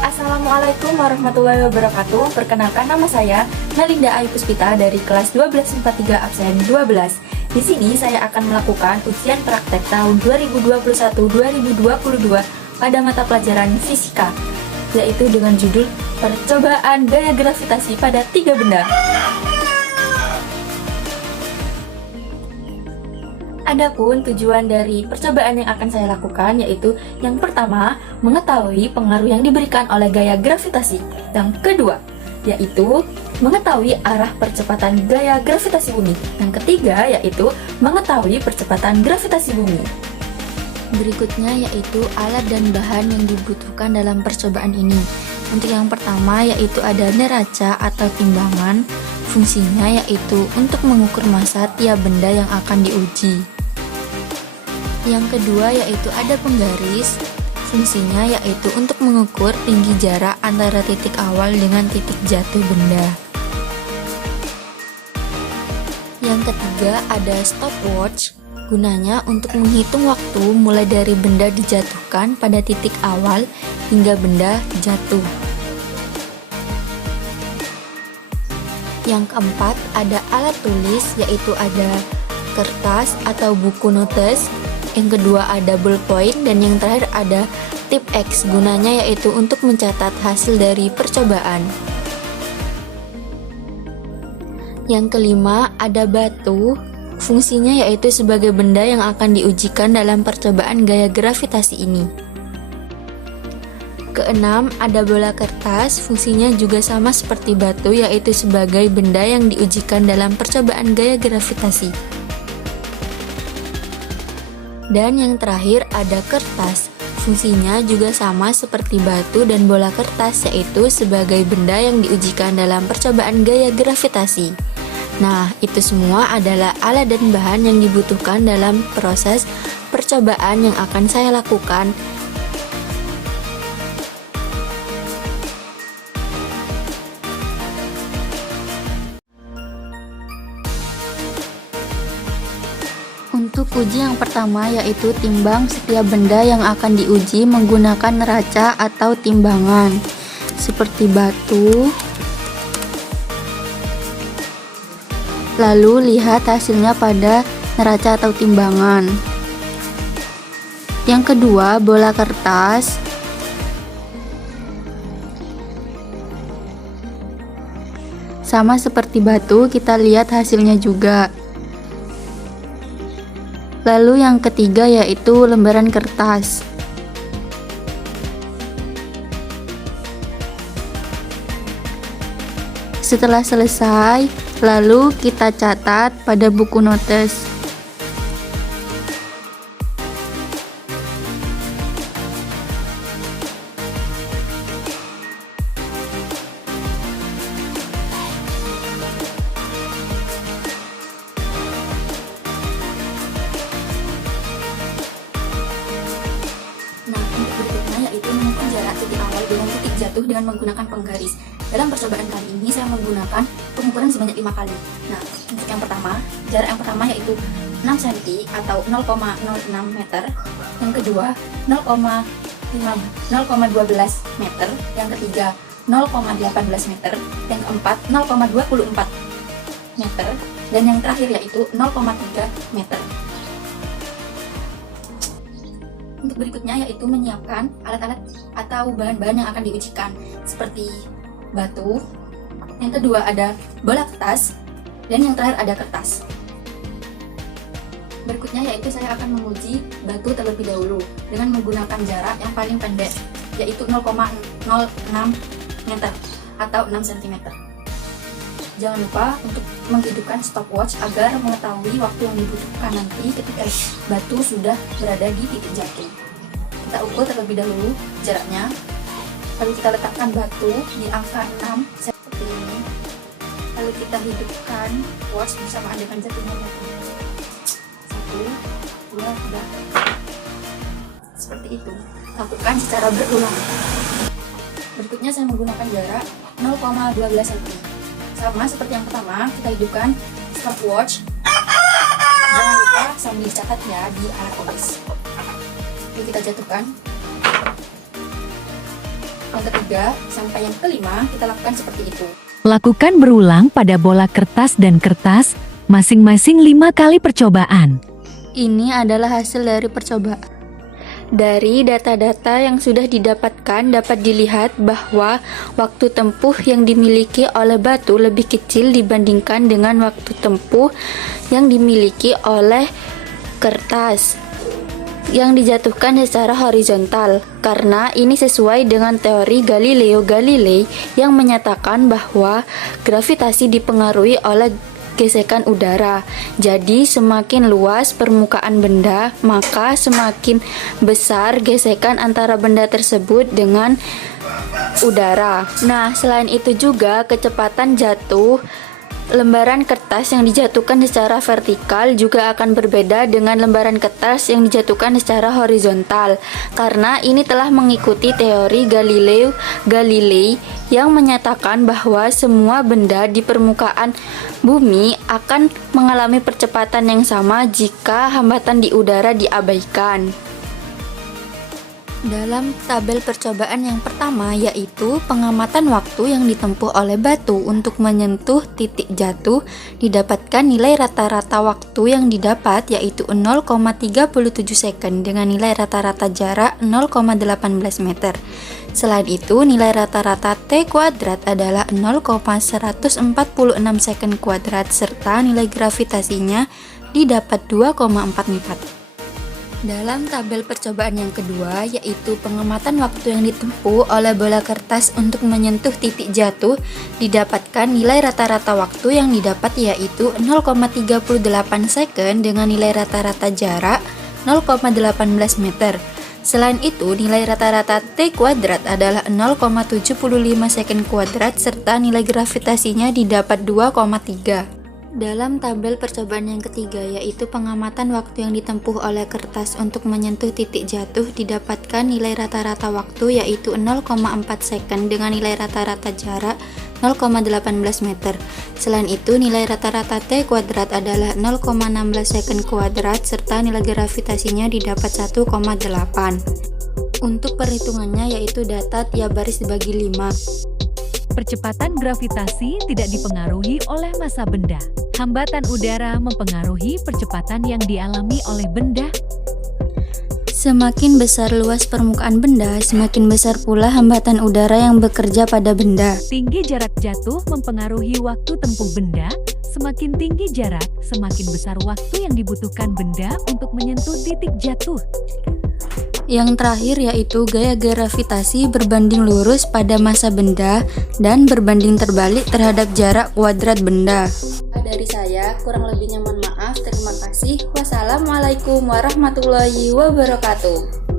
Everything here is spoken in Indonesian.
Assalamualaikum warahmatullahi wabarakatuh. Perkenalkan, nama saya Melinda Ayu Puspita dari kelas 1243 absen 12. Di sini saya akan melakukan ujian praktek tahun 2021-2022 pada mata pelajaran fisika, yaitu dengan judul percobaan gaya gravitasi pada 3 benda. Adapun tujuan dari percobaan yang akan saya lakukan yaitu yang pertama, mengetahui pengaruh yang diberikan oleh gaya gravitasi. Yang kedua, yaitu mengetahui arah percepatan gaya gravitasi bumi. Yang ketiga, yaitu mengetahui percepatan gravitasi bumi. Berikutnya yaitu alat dan bahan yang dibutuhkan dalam percobaan ini. Untuk yang pertama yaitu ada neraca atau timbangan. Fungsinya yaitu untuk mengukur massa tiap benda yang akan diuji. Yang kedua yaitu ada penggaris. Fungsinya yaitu untuk mengukur tinggi jarak antara titik awal dengan titik jatuh benda. Yang ketiga ada stopwatch. Gunanya untuk menghitung waktu mulai dari benda dijatuhkan pada titik awal hingga benda jatuh. Yang keempat ada alat tulis, yaitu ada kertas atau buku notes. Yang kedua ada ballpoint, dan yang terakhir ada tip X. Gunanya yaitu untuk mencatat hasil dari percobaan. Yang kelima ada batu. Fungsinya yaitu sebagai benda yang akan diujikan dalam percobaan gaya gravitasi ini. Keenam ada bola kertas. Fungsinya juga sama seperti batu, yaitu sebagai benda yang diujikan dalam percobaan gaya gravitasi. Dan yang terakhir ada kertas. Fungsinya juga sama seperti batu dan bola kertas, yaitu sebagai benda yang diujikan dalam percobaan gaya gravitasi. Nah, itu semua adalah alat dan bahan yang dibutuhkan dalam proses percobaan yang akan saya lakukan. Untuk uji yang pertama yaitu timbang setiap benda yang akan diuji menggunakan neraca atau timbangan seperti batu. Lalu lihat hasilnya pada neraca atau timbangan. Yang kedua, bola kertas. Sama seperti batu, kita lihat hasilnya juga. Lalu yang ketiga yaitu lembaran kertas. Setelah selesai, lalu kita catat pada buku notes. Nah, untuk berikutnya yaitu mengukur jarak titik awal dengan titik jatuh dengan menggunakan penggaris. Dalam percobaan kali ini saya menggunakan pengukuran sebanyak 5 kali. Nah, untuk yang pertama, jarak yang pertama yaitu 6 cm atau 0,06 meter. Yang kedua, 0,12 meter. Yang ketiga, 0,18 meter. Yang keempat, 0,24 meter. Dan yang terakhir yaitu 0,3 meter. Untuk berikutnya yaitu menyiapkan alat-alat atau bahan-bahan yang akan diujikan seperti batu. Yang kedua ada bola kertas, dan yang terakhir ada kertas. Berikutnya yaitu saya akan menguji batu terlebih dahulu dengan menggunakan jarak yang paling pendek yaitu 0,06 meter atau 6 cm. Jangan lupa untuk menghidupkan stopwatch agar mengetahui waktu yang dibutuhkan nanti ketika batu sudah berada di titik jatuh. Kita ukur terlebih dahulu jaraknya, lalu kita letakkan batu di angka 6 seperti ini. Lalu kita hidupkan watch bersamaan dengan jatuhnya batu. 1, 2, 3. Seperti itu. Lakukan secara berulang. Berikutnya saya menggunakan jarak 0,12 cm. Sama seperti yang pertama, kita hidupkan stopwatch. Jangan lupa sambil dicatat ya di alat tulis. Lalu kita jatuhkan. yang ketiga sampai yang kelima kita lakukan seperti itu. Lakukan berulang pada bola kertas dan kertas, masing-masing 5 kali percobaan. Ini adalah hasil dari percobaan. Dari data-data yang sudah didapatkan dapat dilihat bahwa waktu tempuh yang dimiliki oleh batu lebih kecil dibandingkan dengan waktu tempuh yang dimiliki oleh kertas yang dijatuhkan secara horizontal, karena ini sesuai dengan teori Galileo Galilei yang menyatakan bahwa gravitasi dipengaruhi oleh gesekan udara. Jadi semakin luas permukaan benda, maka semakin besar gesekan antara benda tersebut dengan udara. Nah, selain itu juga kecepatan jatuh lembaran kertas yang dijatuhkan secara vertikal juga akan berbeda dengan lembaran kertas yang dijatuhkan secara horizontal, karena ini telah mengikuti teori Galileo Galilei yang menyatakan bahwa semua benda di permukaan bumi akan mengalami percepatan yang sama jika hambatan di udara diabaikan. Dalam tabel percobaan yang pertama, yaitu pengamatan waktu yang ditempuh oleh batu untuk menyentuh titik jatuh, didapatkan nilai rata-rata waktu yang didapat yaitu 0,37 second dengan nilai rata-rata jarak 0,18 meter. Selain itu, nilai rata-rata T kuadrat adalah 0,146 second kuadrat serta nilai gravitasinya didapat 2,44. Dalam tabel percobaan yang kedua, yaitu pengamatan waktu yang ditempuh oleh bola kertas untuk menyentuh titik jatuh, didapatkan nilai rata-rata waktu yang didapat yaitu 0,38 second dengan nilai rata-rata jarak 0,18 meter. Selain itu, nilai rata-rata T kuadrat adalah 0,75 second kuadrat serta nilai gravitasinya didapat 2,3. Dalam tabel percobaan yang ketiga, yaitu pengamatan waktu yang ditempuh oleh kertas untuk menyentuh titik jatuh, didapatkan nilai rata-rata waktu yaitu 0,4 second dengan nilai rata-rata jarak 0,18 meter. Selain itu, nilai rata-rata T kuadrat adalah 0,16 second kuadrat serta nilai gravitasinya didapat 1,8. Untuk perhitungannya yaitu data tiap baris dibagi 5. Percepatan gravitasi tidak dipengaruhi oleh massa benda. Hambatan udara mempengaruhi percepatan yang dialami oleh benda. Semakin besar luas permukaan benda, semakin besar pula hambatan udara yang bekerja pada benda. Tinggi jarak jatuh mempengaruhi waktu tempuh benda. Semakin tinggi jarak, semakin besar waktu yang dibutuhkan benda untuk menyentuh titik jatuh. Yang terakhir yaitu gaya gravitasi berbanding lurus pada massa benda dan berbanding terbalik terhadap jarak kuadrat benda. Dari saya, kurang lebihnya mohon maaf. Terima kasih. Wassalamualaikum warahmatullahi wabarakatuh.